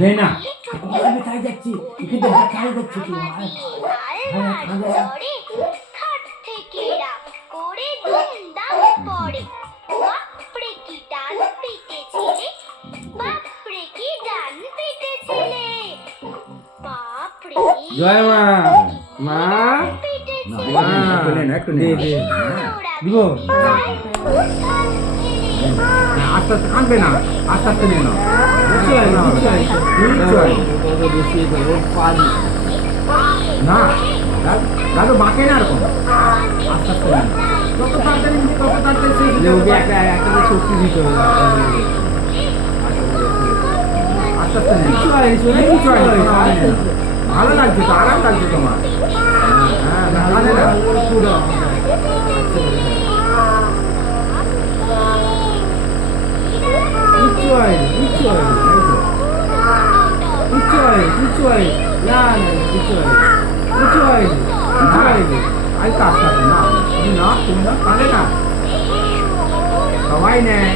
দে না আমি তাই যাচ্ছি কিন্তু তাই যাচ্ছি তুই খাট থেকে রাগ করে দুমদাম পড়ে বাপরে কি ডান পিটেছিলে বাপরে কি ডান পিটেছিলে বাপরে জয় মা মা একটু নে দিব আস্তে আস্তে কাঁদবে না আস্তে আস্তে নে না না দাদু বাঁকে না এরকম আস্তে আস্তে নে যত তাড়াতাড়ি তত তাড়াতাড়ি একটা শক্তি দিতে হবে আস্তে আস্তে নে কিছু হয়নি ভালো লাগছে তো আরাম লাগছে তোমার হ্যাঁ সবাই নেয়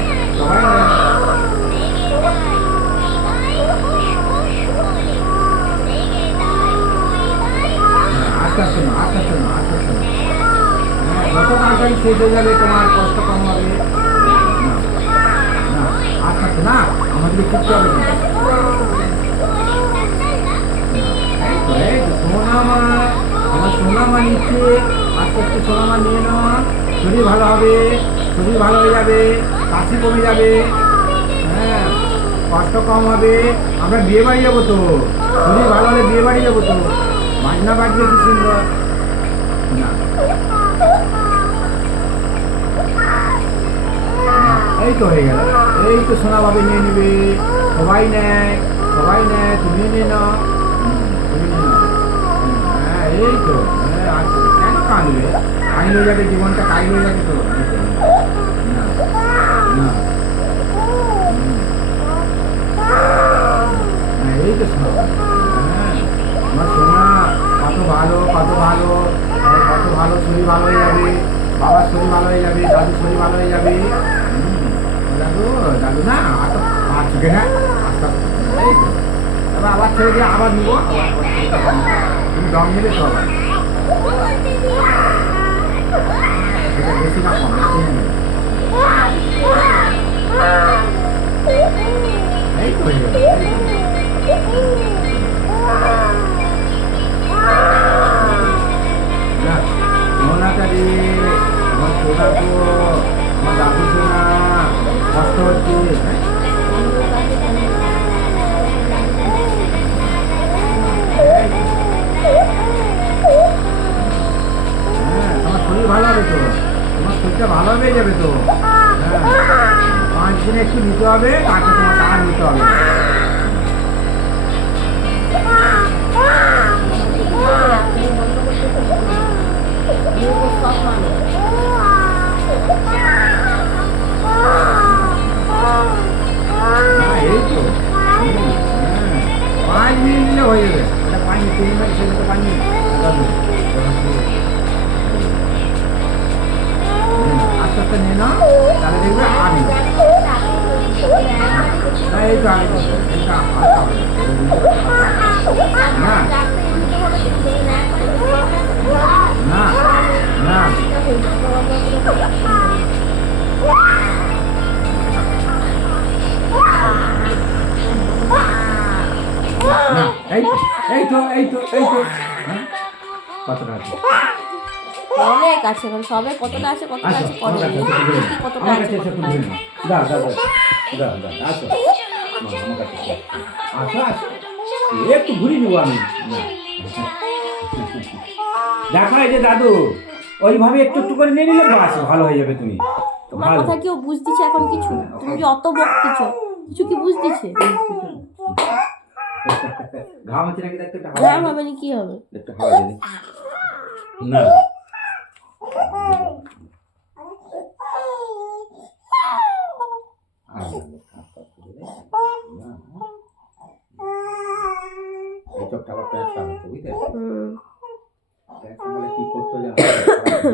আস্তে আস্তে যত তাড়াতাড়ি শেষ হয়ে যাবে তোমার কষ্ট কম হবে আস্তে আস্তে না আমাদের করতে হবে সোনামা আমার সোনামা নিচ্ছে আস্তে আস্তে সোনামা নিয়ে নাও শরীর ভালো হবে শরীর ভালো হয়ে যাবে কাশি কমে যাবে হ্যাঁ কষ্ট কম হবে আমরা বিয়ে বাড়ি যাবো তো শরীর ভালো হলে বিয়ে বাড়ি যাবো তো বাজনা বাজবে কি সুন্দর না এই তো হয়ে গেল এই তো সোনাভাবে নিয়ে নিবে সবাই নেয় তুমি নিয়ে নাও হ্যাঁ এই তো হ্যাঁ কেন কাঁদবে কাহিল হয়ে যাবে জীবনটা কাহিল হয়ে যাবে তো না এই তো শোনা হ্যাঁ আমার সোনা কত ভালো শরীর ভালো হয়ে যাবে বাবার শরীর ভালো হয়ে যাবে দাদুর শরীর ভালো হয়ে যাবে দাদু না চুকে না এই তো এবার আবার ছেড়ে দিয়ে আবার নিবো তুমি দম নেবে তো আবার এটা বেশি না কম এই তো হয়ে যাবে সোনাটারি আমার সোনাকে আমার দাদু সোনা কষ্ট হচ্ছে তোমার শরীর ভালো হবে তো তোমার শরীরটা ভালো হয়ে যাবে তো হ্যাঁ 5 দিনে একটু নিতে হবে তাকে তোমার টাকা নিতে হবে এই তো 5 মিনিট নিলে হয়ে যাবে এটা পানি 3 মিনিট সেটা পানি আস্তে আস্তে নিয়ে নাও তাহলে দেখবে আমি এই তো আমি না না কতটা আছে অনেক আছে সবে কতটা আছে কতটা আছে কতটা আছে একটু ঘুরি নেবো আমি দেখা এই যে দাদু ওইভাবে একটু একটু করে নিয়ে নিলে বাস ভালো হয়ে যাবে তুমি তোমার কথা কেউ বুঝতেছে এখন কিছু তুমি যে অত বকতেছ কিছু কি বুঝতেছে ঘাম হচ্ছে নাকি দেখতে ঘাম হবে না কি হবে একটু হাওয়া দিলে না চোখটা আবার প্যাঁচা হচ্ছে বুঝতে কি করতে হবে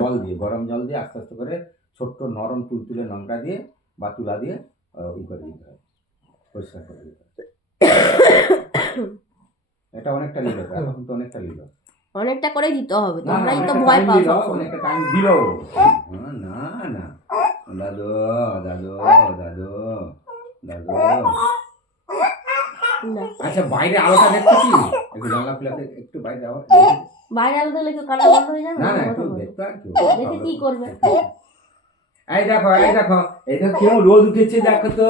জল দিয়ে গরম জল দিয়ে আস্তে আস্তে করে ছোট্ট নরম তুলতুলে লঙ্কা দিয়ে বা তুলা দিয়ে ই করে দিতে হয়, পরিষ্কার করে দিতে হয়। এটা অনেকটা নিল, এখন তো অনেকটা নিল। অনেকটা করে দিতে হবে, না, তোমরাই তো অনেকটা ভয় time পাও দিল, সবসময়। অনেকটা টাইম দিল। না না, দাদু দাদু দাদু দাদু। না, আচ্ছা, বাইরে আলোটা দেখছো কি? একটু জানলা খুলে একটু বাইরে আলো। বাইরে আলো দিলে কেউ কান্না বন্ধ হয়ে যাবে না না, কথা একটু বলো। দেখতে আর কি। দেখে কি করবে? এই দেখো, এই দেখো, এটা কেউ রোদ উঠেছে দেখো তো।